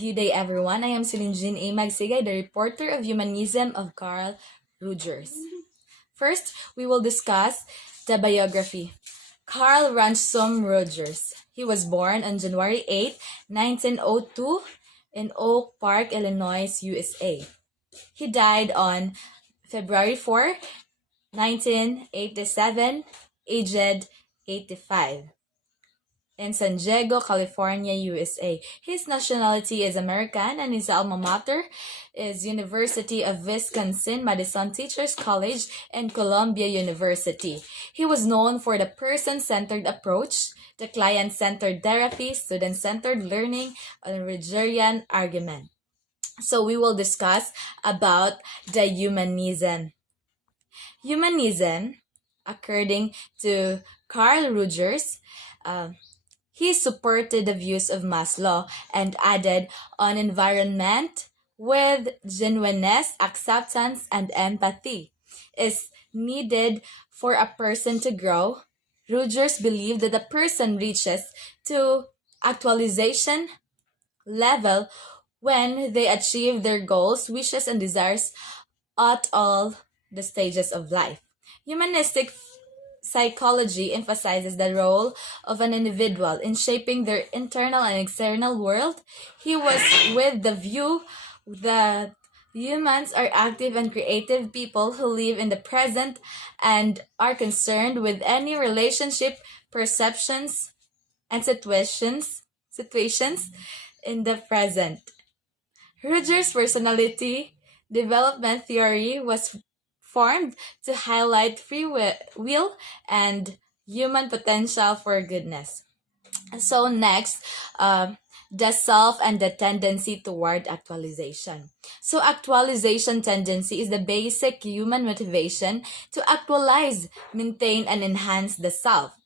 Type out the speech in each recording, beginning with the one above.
Good day, everyone. I am Celine Jean A. Magsigay, the reporter of Humanism of Carl Rogers. First, we will discuss the biography. Carl Ransom Rogers. He was born on January 8, 1902 in Oak Park, Illinois, USA. He died on February 4, 1987, aged 85 in San Diego, California, USA. His nationality is American and his alma mater is University of Wisconsin-Madison Teachers College and Columbia University. He was known for the person-centered approach, the client-centered therapy, student-centered learning, and Rogerian argument. So we will discuss about the humanism. Humanism, according to Carl Rogers, he supported the views of Maslow and added on environment with genuineness, acceptance, and empathy is needed for a person to grow. Rogers believed that a person reaches to actualization level when they achieve their goals, wishes, and desires at all the stages of life. Humanistic psychology emphasizes the role of an individual in shaping their internal and external world. He was with the view that humans are active and creative people who live in the present and are concerned with any relationship, perceptions, and situations in the present. Rogers' personality development theory was formed to highlight free will and human potential for goodness. So next, the self and the tendency toward actualization. So actualization tendency is the basic human motivation to actualize, maintain, and enhance the self.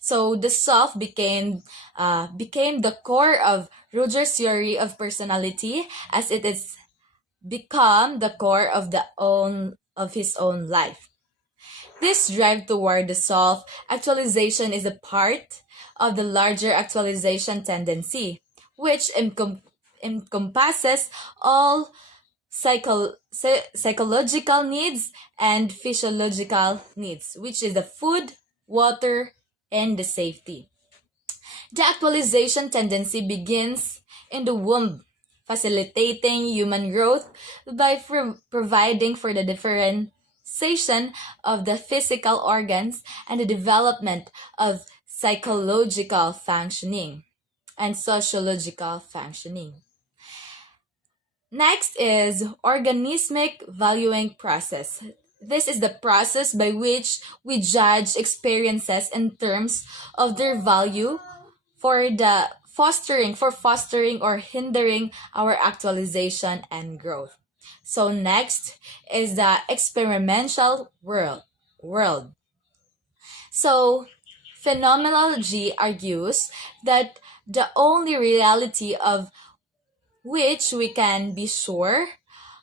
So the self became the core of Rogers' theory of personality, as it is become the core of his own life. This drive toward the self-actualization is a part of the larger actualization tendency, which encompasses all psychological needs and physiological needs, which is the food, water, and the safety. The actualization tendency begins in the womb, facilitating human growth by providing for the differentiation of the physical organs and the development of psychological functioning and sociological functioning. Next is organismic valuing process. This is the process by which we judge experiences in terms of their value for fostering or hindering our actualization and growth. So next is the experimental world. So phenomenology argues that the only reality of which we can be sure,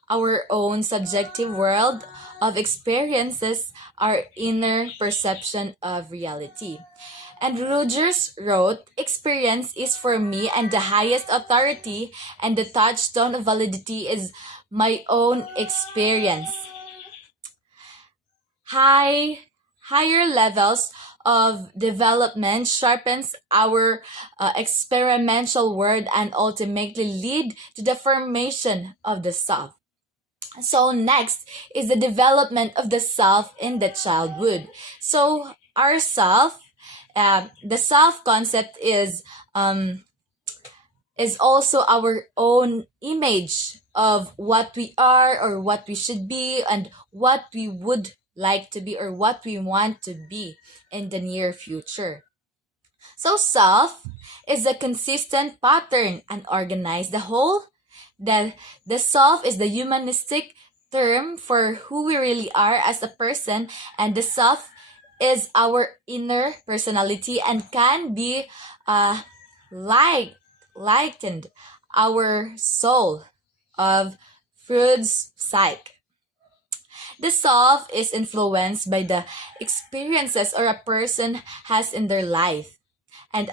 our own subjective world of experiences, our inner perception of reality. And Rogers wrote, experience is for me and the highest authority, and the touchstone of validity is my own experience. Higher levels of development sharpens our experimental world and ultimately lead to the formation of the self. So next is the development of the self in the childhood. So our self, the self concept is also our own image of what we are or what we should be and what we would like to be or what we want to be in the near future. So self is a consistent pattern and organized the whole. The self is the humanistic term for who we really are as a person, and the self is our inner personality and can be lightened our soul of Freud's psyche. The self is influenced by the experiences or a person has in their life and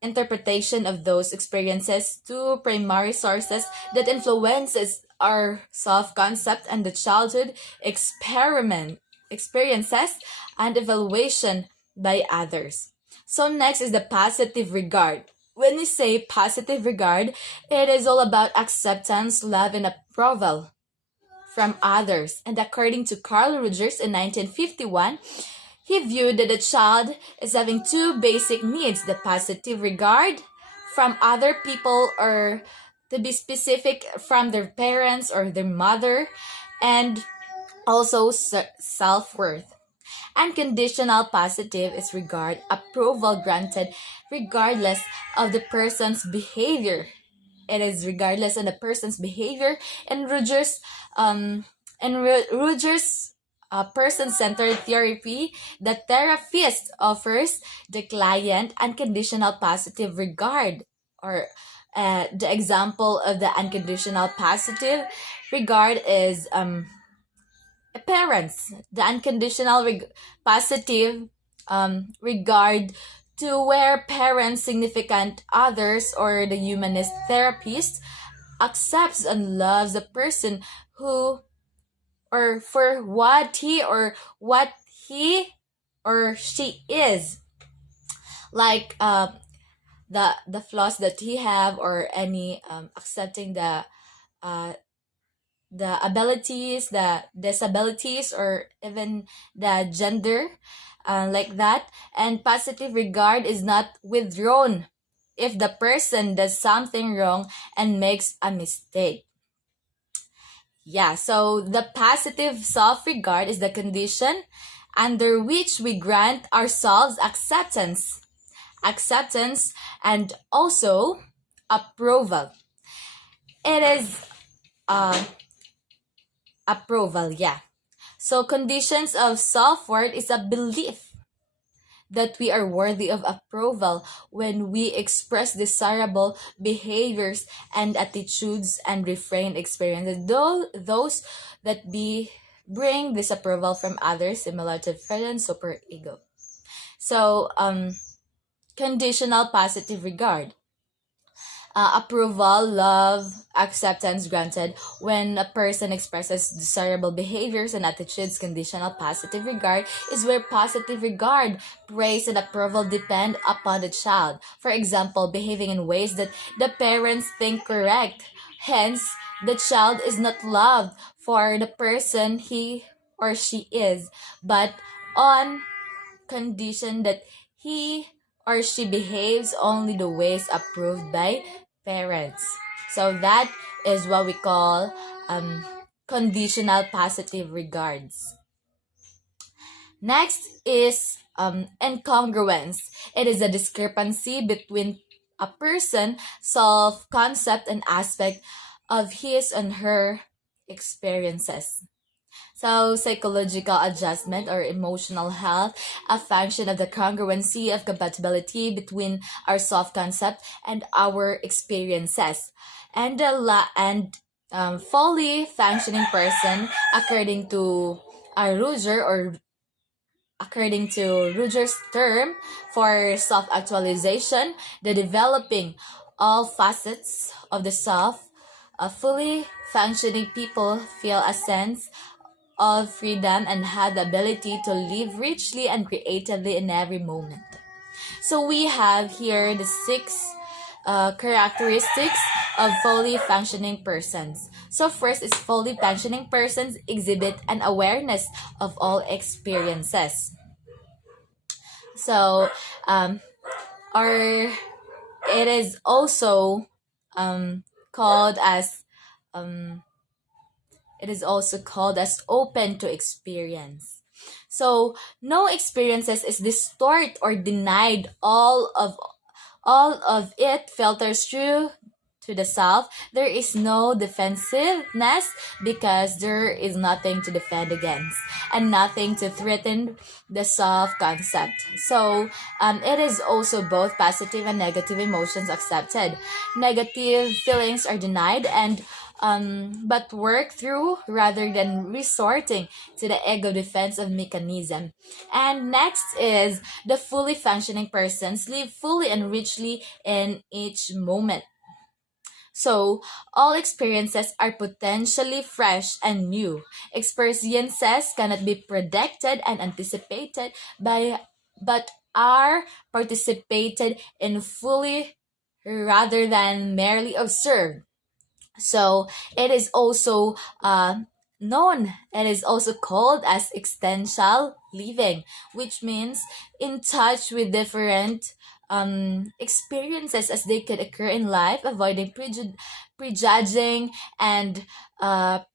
interpretation of those experiences to primary sources that influences our self-concept and the childhood experiment experiences and evaluation by others. So next is the positive regard. When we say positive regard, it is all about acceptance, love, and approval from others. And according to Carl Rogers in 1951, he viewed that a child is having two basic needs: the positive regard from other people, or to be specific, from their parents or their mother, and also self-worth. Unconditional positive is regard, approval granted regardless of the person's behavior. It is regardless of the person's behavior. And Rogers person-centered therapy, the therapist offers the client unconditional positive regard, or the example of the unconditional positive regard is parents. The unconditional positive regard to where parents, significant others, or the humanist therapist accepts and loves the person who or for what he or she is, like the flaws that he have, or any accepting uh, the abilities, the disabilities, or even the gender, like that. And positive regard is not withdrawn if the person does something wrong and makes a mistake. Yeah, so the positive self regard is the condition under which we grant ourselves acceptance, and also approval. It is approval, yeah. So conditions of self-worth is a belief that we are worthy of approval when we express desirable behaviors and attitudes and refrain experiences, though those that bring disapproval from others, similar to friend super ego. So conditional positive regard. Approval, love, acceptance granted when a person expresses desirable behaviors and attitudes. Conditional positive regard is where positive regard, praise, and approval depend upon the child. For example, behaving in ways that the parents think correct. Hence, the child is not loved for the person he or she is, but on condition that he or she behaves only the ways approved by parents. So that is what we call conditional positive regards. Next is incongruence. It is a discrepancy between a person's self-concept and aspect of his and her experiences. So, psychological adjustment or emotional health, a function of the congruency of compatibility between our self-concept and our experiences. And fully functioning person, according to according to Rogers' term for self-actualization, the developing all facets of the self, a fully functioning people feel a sense of freedom and have the ability to live richly and creatively in every moment. So we have here the 6 characteristics of fully functioning persons. So first is fully functioning persons exhibit an awareness of all experiences. So or it is also called as open to experience. So no experiences is distort or denied. All of it filters through to the self. There is no defensiveness because there is nothing to defend against and nothing to threaten the self-concept. So it is also both positive and negative emotions accepted. Negative feelings are denied, and but work through rather than resorting to the ego defensive mechanism. And next is the fully functioning persons live fully and richly in each moment. So, all experiences are potentially fresh and new. Experiences cannot be predicted and anticipated by, but are participated in fully rather than merely observed. So it is also it is also called as existential living, which means in touch with different experiences as they could occur in life, avoiding prejudging and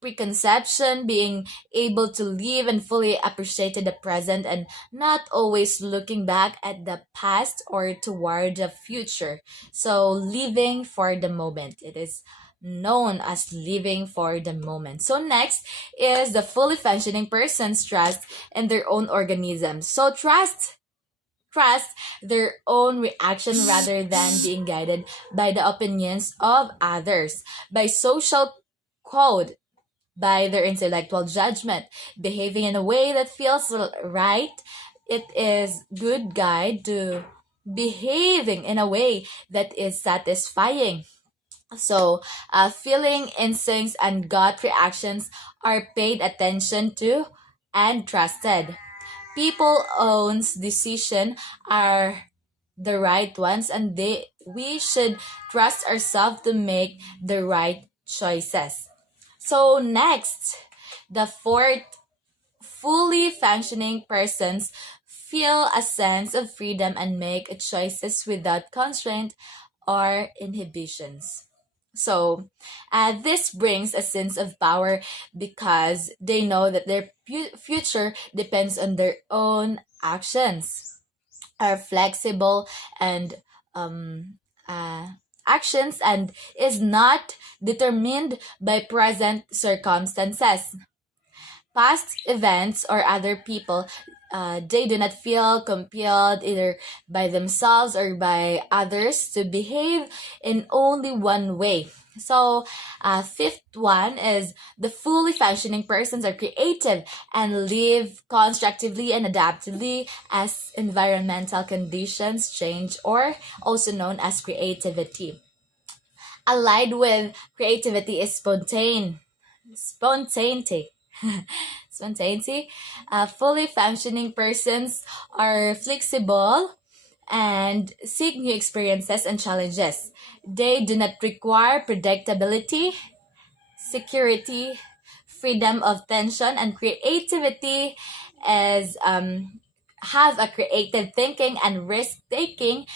preconception, being able to live and fully appreciate the present and not always looking back at the past or toward the future. So living for the moment. It is known as living for the moment. So next is the fully functioning person's trust in their own organism. So trust their own reaction rather than being guided by the opinions of others, by social code, by their intellectual judgment, behaving in a way that feels right. It is good guide to behaving in a way that is satisfying. So, feeling instincts and gut reactions are paid attention to and trusted. People owns decision are the right ones, and we should trust ourselves to make the right choices. So next, the fourth, fully functioning persons feel a sense of freedom and make choices without constraint or inhibitions. So, this brings a sense of power because they know that their future depends on their own actions, are flexible and um, uh, actions, and is not determined by present circumstances, past events, or other people. They do not feel compelled either by themselves or by others to behave in only one way. So, fifth one is the fully functioning persons are creative and live constructively and adaptively as environmental conditions change, or also known as creativity. Allied with creativity is spontaneity. Spontaneity. Fully functioning persons are flexible and seek new experiences and challenges. They do not require predictability, security, freedom of tension, and creativity as have a creative thinking and risk taking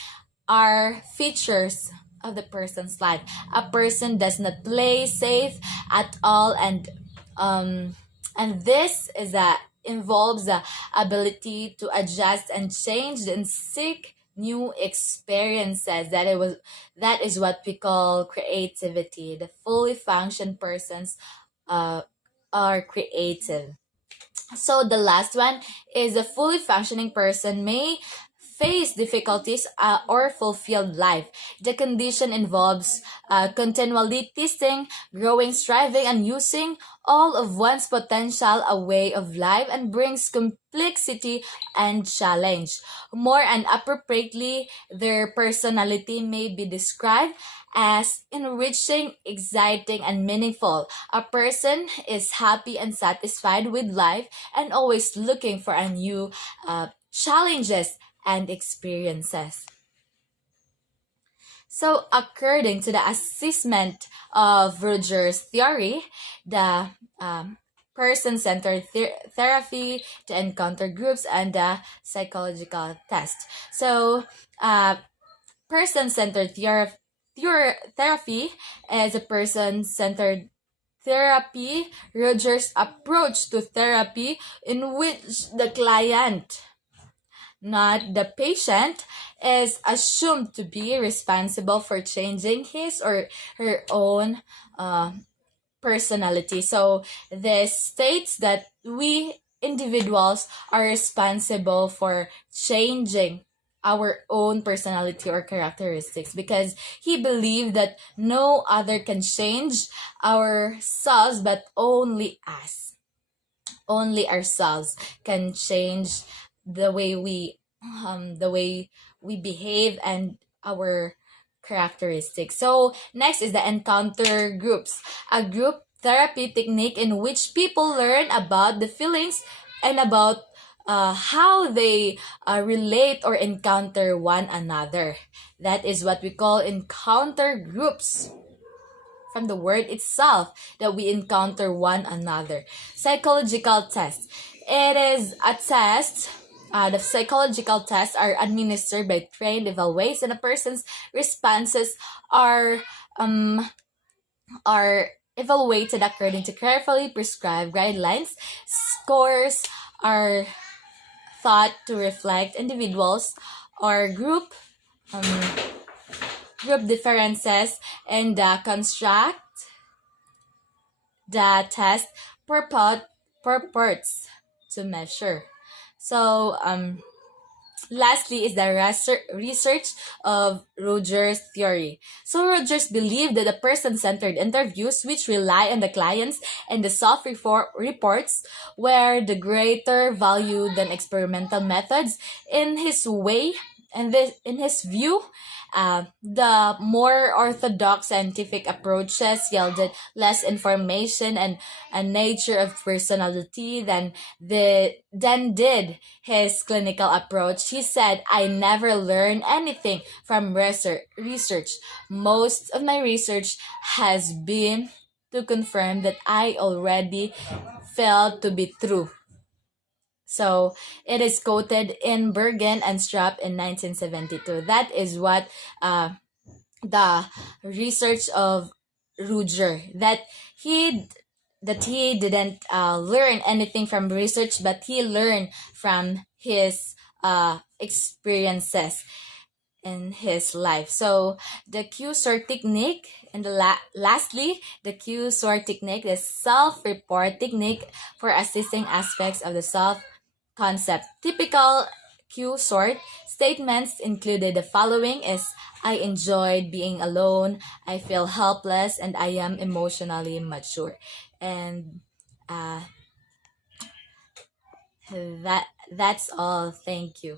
are features of the person's life. A person does not play safe at all, and this is a involves the ability to adjust and change and seek new experiences. That is what we call creativity. The fully functioned persons uh, are creative. So the last one is a fully functioning person may face difficulties or fulfilled life. The condition involves continually testing, growing, striving, and using all of one's potential a way of life and brings complexity and challenge. More and appropriately, their personality may be described as enriching, exciting, and meaningful. A person is happy and satisfied with life and always looking for a new challenges and experiences. So, according to the assessment of Rogers' theory, the person-centered therapy, the encounter groups, and the psychological test. So, person-centered therapy is a person-centered therapy. Rogers' approach to therapy in which the client, not the patient, is assumed to be responsible for changing his or her own personality. So this states that we individuals are responsible for changing our own personality or characteristics, because he believed that no other can change ourselves but only us. Only ourselves can change the way we behave and our characteristics. So next is the encounter groups, a group therapy technique in which people learn about the feelings and about how they relate or encounter one another. That is what we call encounter groups, from the word itself, that we encounter one another. Psychological test. It is a test. The psychological tests are administered by trained evaluators, and a person's responses are um, are evaluated according to carefully prescribed guidelines. Scores are thought to reflect individuals or um, group differences, and construct the test purports to measure. So, lastly is the research of Rogers' theory. So Rogers believed that the person-centered interviews, which rely on the clients and the self-reports, were the greater value than experimental methods. In his way, and this, in his view, the more orthodox scientific approaches yielded less information and a nature of personality than did his clinical approach. He said, I never learned anything from research. Most of my research has been to confirm that I already felt to be true. So it is quoted in Bergen and Strapp in 1972. That is what the research of Ruger, he he didn't learn anything from research, but he learned from his experiences in his life. So the Q-sort technique, and lastly, the Q-sort technique is self-report technique for assessing aspects of the self concept. Typical Q-sort statements included the following is, I enjoyed being alone, I feel helpless, and I am emotionally mature. And uh, that's all. Thank you.